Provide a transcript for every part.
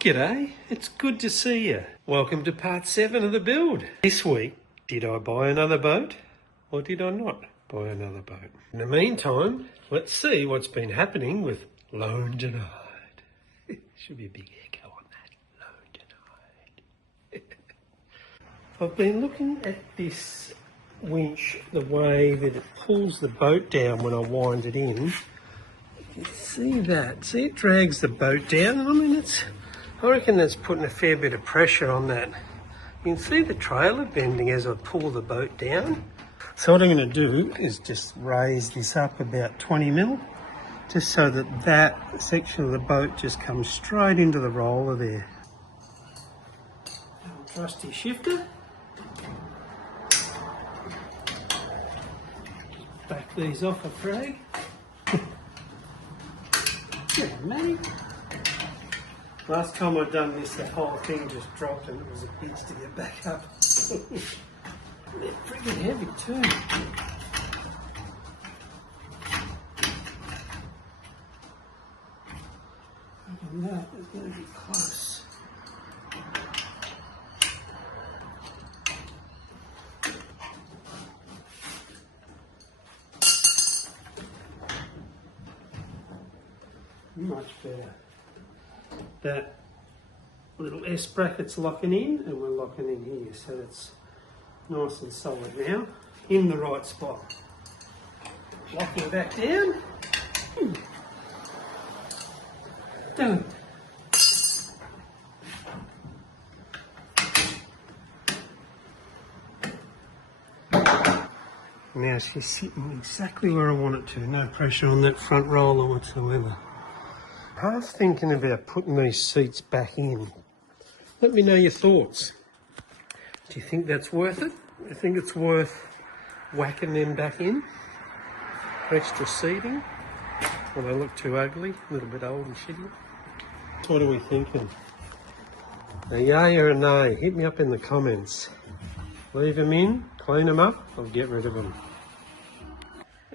G'day, it's good to see you. Welcome to part 7 of the build. This week, did I buy another boat or did I not buy another boat? In the meantime, let's see what's been happening with loan denied. Should be a big echo on that, loan denied. I've been looking at this winch, the way that it pulls the boat down when I wind it in. You can see that, see it drags the boat down. I mean, I reckon that's putting a fair bit of pressure on that. You can see the trailer bending as I pull the boat down. So what I'm going to do is just raise this up about 20 mil, just so that that section of the boat just comes straight into the roller there. Trusty shifter. Back these off a frag. Yeah, mate. Last time I'd done this, the whole thing just dropped and it was a bitch to get back up. They're pretty heavy too. Look at that, it's going to be close. Much better. That little S bracket's locking in and we're locking in here, so it's nice and solid now, in the right spot. Locking back down. Done. Now she's sitting exactly where I want it to, no pressure on that front roller whatsoever. Half thinking about putting these seats back in. Let me know your thoughts. Do you think that's worth it? Do you think it's worth whacking them back in for extra seating? Or they look too ugly, a little bit old and shitty? What are we thinking? A yay or a nay? Hit me up in the comments. Leave them in, clean them up, or get rid of them.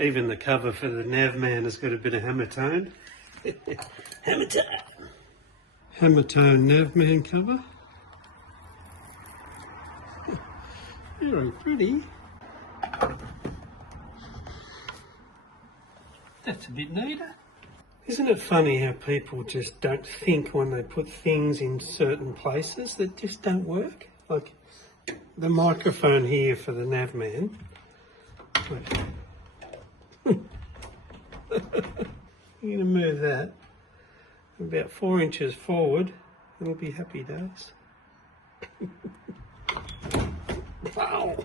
Even the cover for the Navman has got a bit of hammer tone. Hammer tone Navman cover. Very pretty. That's a bit neater. Isn't it funny how people just don't think when they put things in certain places that just don't work? Like the microphone here for the Navman. I'm going to move that about 4 inches forward. It'll be happy days. Wow.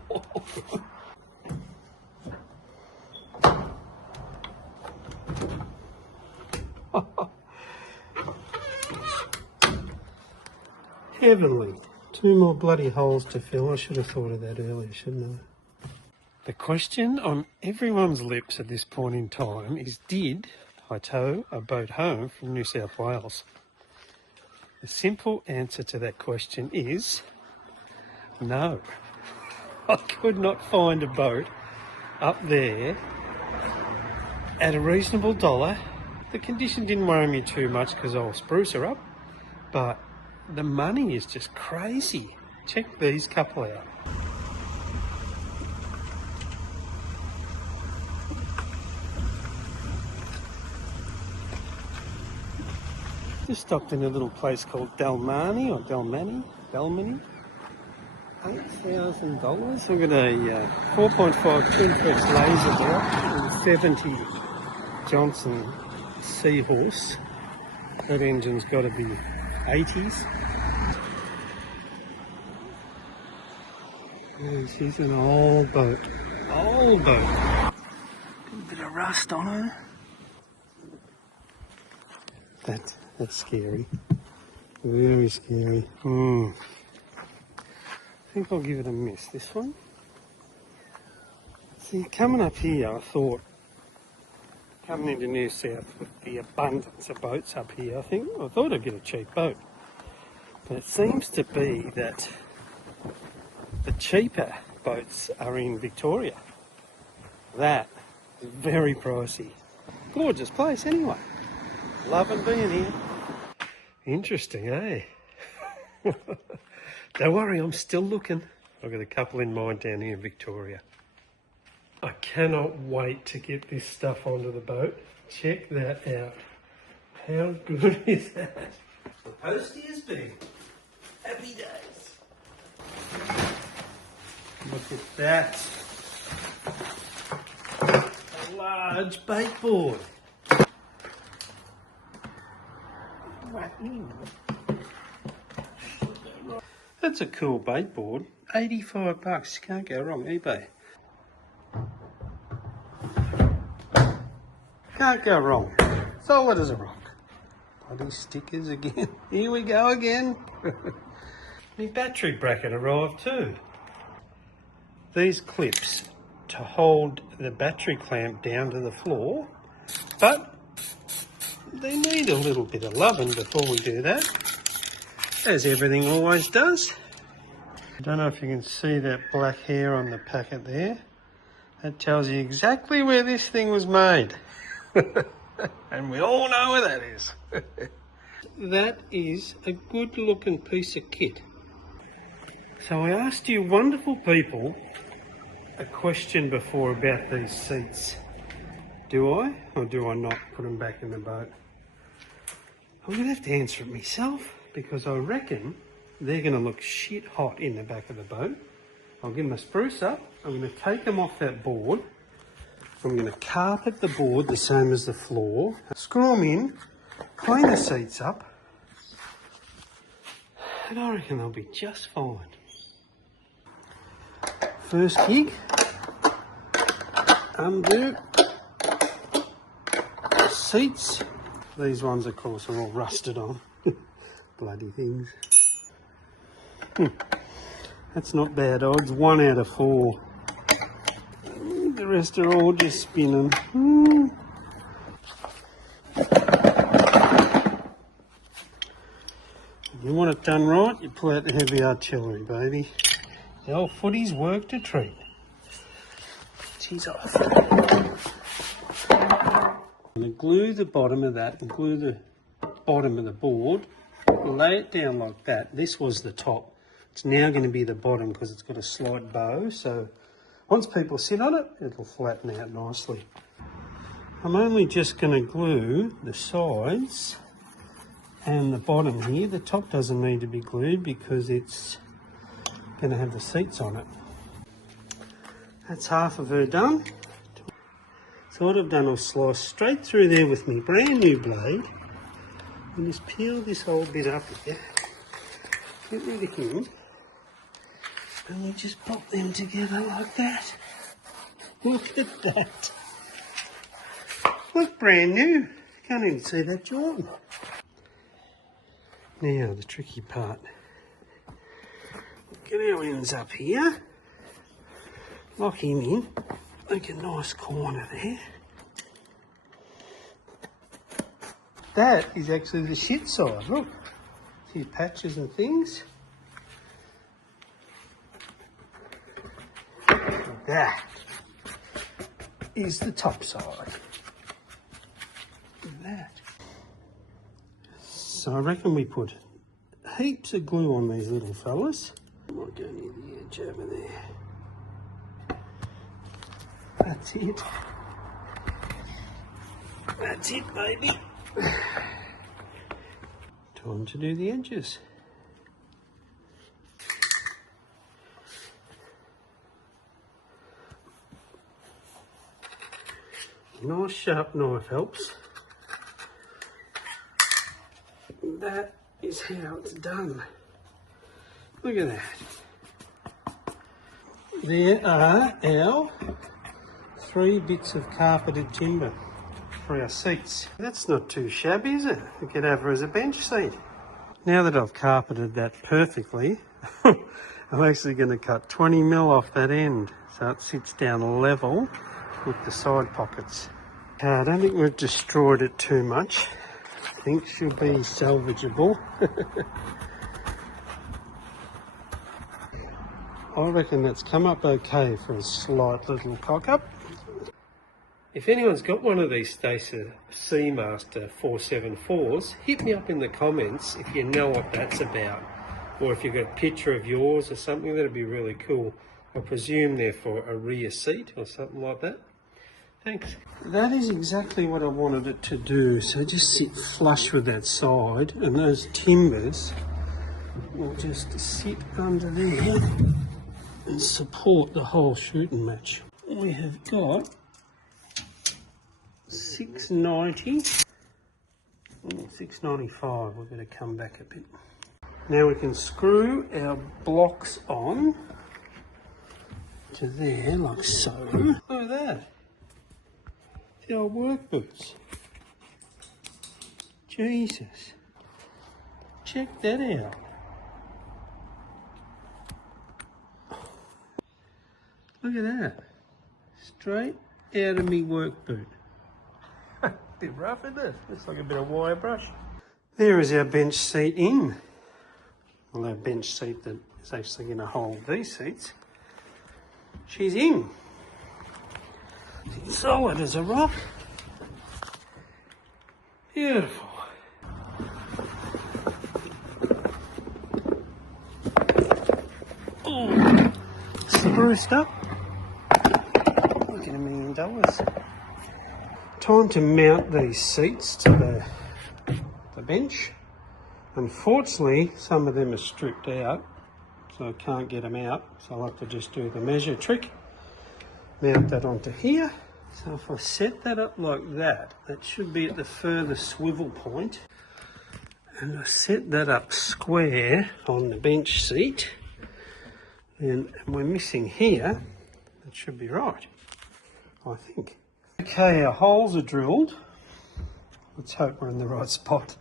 Heavenly. 2 more bloody holes to fill. I should have thought of that earlier, shouldn't I? The question on everyone's lips at this point in time is, did I tow a boat home from New South Wales? The simple answer to that question is no. I could not find a boat up there at a reasonable dollar. The condition didn't worry me too much because I'll spruce her up, but the money is just crazy. Check these couple out. Just stopped in a little place called Dalmani or Dalmani, $8,000. We've got a 4.5 twin-flex laser there with 70 Johnson Seahorse. That engine's got to be 80s. This is an old boat. Old boat. A bit of rust on her. That's scary. Very scary. I think I'll give it a miss, this one. See, coming up here, I thought, coming into New South with the abundance of boats up here, I thought I'd get a cheap boat. But it seems to be that the cheaper boats are in Victoria. That is very pricey. Gorgeous place anyway. Loving being here. Interesting, eh? Don't worry, I'm still looking. I've got a couple in mind down here in Victoria. I cannot wait to get this stuff onto the boat. Check that out. How good is that? The postie has been. Happy days. Look at that. A large bait board. That's a cool bait board. $85. Can't go wrong. eBay. Can't go wrong. Solid as a rock. Bloody stickers again. Here we go again. My battery bracket arrived too. These clips to hold the battery clamp down to the floor, but they need a little bit of loving before we do that, as everything always does. I don't know if you can see that black hair on the packet there. That tells you exactly where this thing was made. And we all know where that is. That is a good looking piece of kit. So I asked you wonderful people a question before about these seats. Do I or do I not put them back in the boat? I'm going to have to answer it myself, because I reckon they're going to look shit hot in the back of the boat. I'll give them a spruce up. I'm going to take them off that board. I'm going to carpet the board the same as the floor. Screw them in. Clean the seats up. And I reckon they'll be just fine. First gig. Undo. Seats. These ones, of course, are all rusted on. Bloody things. That's not bad odds. 1 out of 4. The rest are all just spinning. If you want it done right, you pull out the heavy artillery, baby. The old footy's worked a treat. She's off. I'm going to glue the bottom of that and glue the bottom of the board. Lay it down like that. This was the top. It's now going to be the bottom because it's got a slight bow. So once people sit on it, it'll flatten out nicely. I'm only just going to glue the sides and the bottom here. The top doesn't need to be glued because it's going to have the seats on it. That's half of her done. So what I've done, I've sliced straight through there with my brand new blade and just peel this whole bit up here. Get rid of him. And we just pop them together like that. Look at that. Look brand new. Can't even see that joint. Now the tricky part. Get our ends up here. Lock him in. Make a nice corner there. That is actually the shit side. Look. See patches and things. That is the top side. Look at that. So I reckon we put heaps of glue on these little fellas. Might go near the edge over there. That's it. That's it, baby. Time to do the edges. A nice sharp knife helps. That is how it's done. Look at that. There are our 3 bits of carpeted timber for our seats. That's not too shabby, is it? We could have her as a bench seat. Now that I've carpeted that perfectly, I'm actually going to cut 20mm off that end so it sits down level with the side pockets. I don't think we've destroyed it too much. I think she'll be salvageable. I reckon that's come up okay for a slight little cock up. If anyone's got one of these Stacer Seamaster 474s, hit me up in the comments if you know what that's about. Or if you've got a picture of yours or something, that'd be really cool. I presume they're for a rear seat or something like that. Thanks. That is exactly what I wanted it to do. So just sit flush with that side, and those timbers will just sit under there and support the whole shooting match. We have got 690, 695. We're going to come back a bit. Now we can screw our blocks on to there, like so. Look at that. The old work boots. Jesus. Check that out. Look at that. Straight out of me work boot. Bit rough, isn't it? Looks like a bit of wire brush. There is our bench seat in. Well, our bench seat that is actually going to hold these seats. She's in. Solid as a rock. Beautiful. Oh, spruced up. Look at $1 million. Time to mount these seats to the bench. Unfortunately, some of them are stripped out, so I can't get them out. So I'll have to just do the measure trick. Mount that onto here. So if I set that up like that, that should be at the furthest swivel point. And I set that up square on the bench seat. And we're missing here. That should be right, I think. Okay, our holes are drilled. Let's hope we're in the right spot.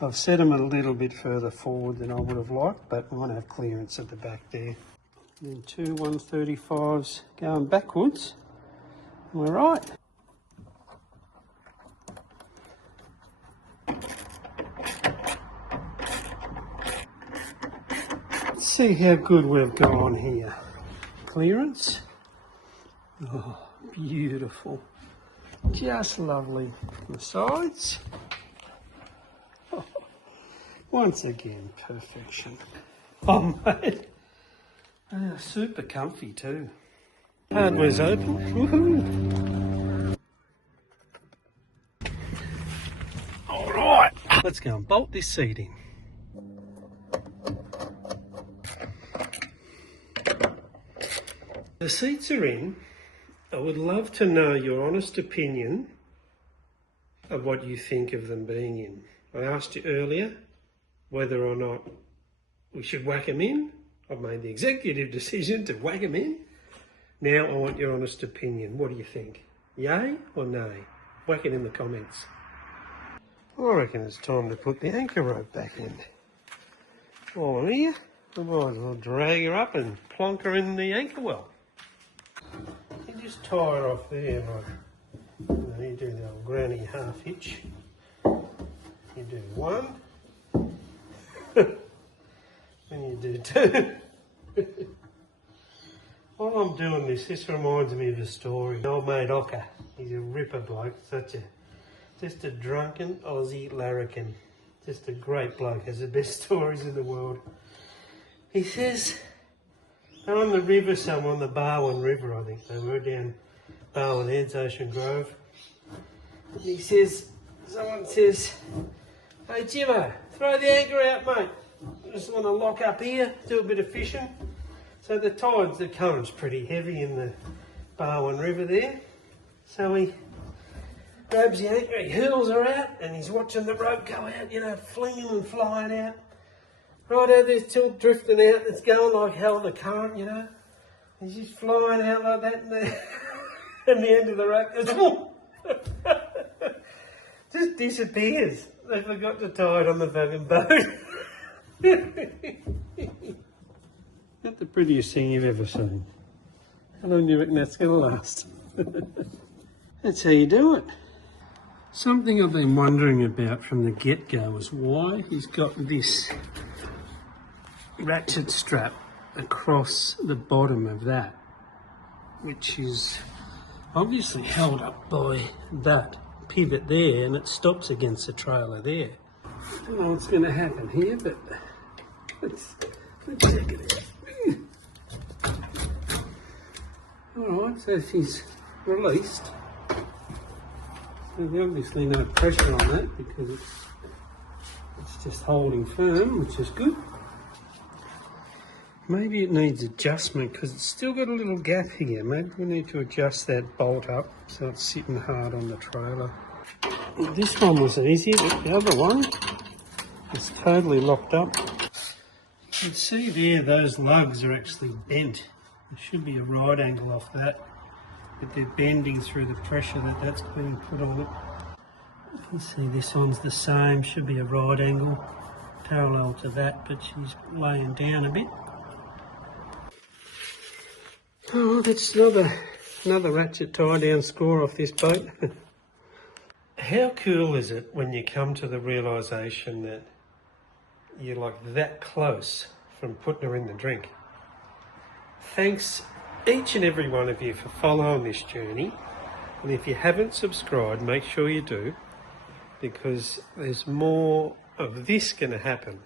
I've set them a little bit further forward than I would have liked, but I want to have clearance at the back there. And then two 135s going backwards. And we're right. Let's see how good we've gone here. Clearance. Oh, beautiful. Just lovely. The sides. Oh, once again, perfection. Oh, mate. Super comfy too. Hardware's open. Woohoo! All right, let's go and bolt this seat in. The seats are in. I would love to know your honest opinion of what you think of them being in. I asked you earlier whether or not we should whack them in. I've made the executive decision to whack them in. Now I want your honest opinion. What do you think? Yay or nay? Whack it in the comments. I reckon it's time to put the anchor rope back in. While I'm here, I might as well drag her up and plonk her in the anchor well. You just tie her off there, like you do the old granny half hitch. You do one, then you do two. While I'm doing this reminds me of a story. Old mate Ocker, he's a ripper bloke, just a drunken Aussie larrikin. Just a great bloke, has the best stories in the world. He says, they're on the river somewhere, on the Barwon River, I think they were, down Barwon Heads, Ocean Grove. And he says, someone says, hey Jimmo, throw the anchor out, mate. I just want to lock up here, do a bit of fishing. So the current's pretty heavy in the Barwon River there. So he grabs the anchor, he hurls her out, and he's watching the rope go out, you know, flinging and flying out. Right, there's tilt drifting out, it's going like hell in the current, you know. He's just flying out like that, and the end of the rope goes, just disappears. They forgot to tie it on the fucking boat. Not the prettiest thing you've ever seen. How long do you reckon that's going to last? That's how you do it. Something I've been wondering about from the get-go is why he's got this ratchet strap across the bottom of that, which is obviously held up by that pivot there, and it stops against the trailer there. I don't know what's going to happen here, but let's check it out. Alright, so she's released. So there's obviously no pressure on that because it's just holding firm, which is good. Maybe it needs adjustment because it's still got a little gap here. Maybe we need to adjust that bolt up so it's sitting hard on the trailer. This one was easy, but the other one is totally locked up. You can see there those lugs are actually bent. There should be a right angle off that, but they're bending through the pressure that's being put on it. You can see this one's the same, should be a right angle parallel to that, but she's laying down a bit. Oh, that's another ratchet tie down score off this boat. How cool is it when you come to the realisation that you're like that close from putting her in the drink? Thanks each and every one of you for following this journey, and if you haven't subscribed, make sure you do, because there's more of this going to happen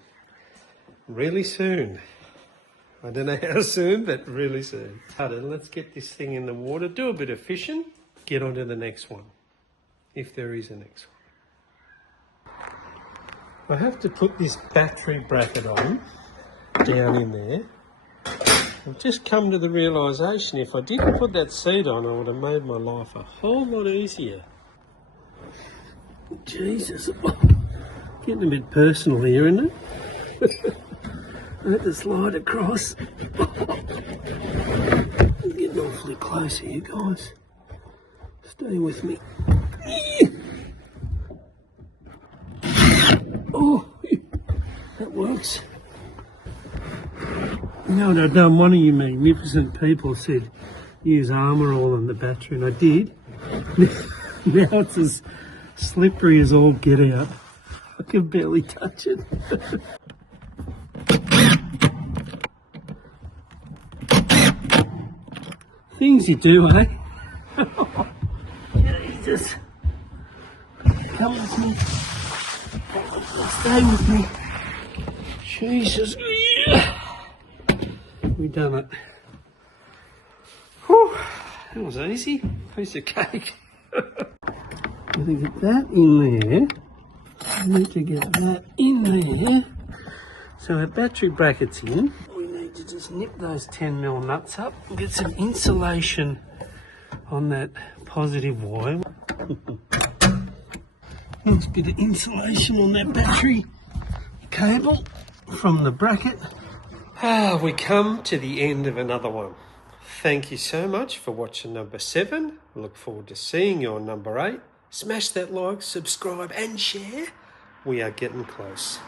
really soon. I don't know how soon, but really soon. Let's get this thing in the water, do a bit of fishing, get on to the next one, if there is a next one. I have to put this battery bracket on, down in there. I've just come to the realisation if I didn't put that seat on, I would have made my life a whole lot easier. Jesus, getting a bit personal here, isn't it? I had to slide across. I'm getting awfully close here, guys. Stay with me. Oh, that works. You know what I've done? One of you magnificent people said use armour oil on the battery, and I did. Now it's as slippery as all get out. I can barely touch it. Things you do, eh? Jesus. Come with me. Stay with me. Jesus. We done it. Whew. That was easy. Piece of cake. I need to get that in there. I need to get that in there. So our battery bracket's in. We need to just nip those 10mm nuts up and get some insulation on that positive wire. Nice bit of insulation on that battery cable from the bracket. We come to the end of another one. Thank you so much for watching number 7. Look forward to seeing you on number 8. Smash that like, subscribe and share. We are getting close.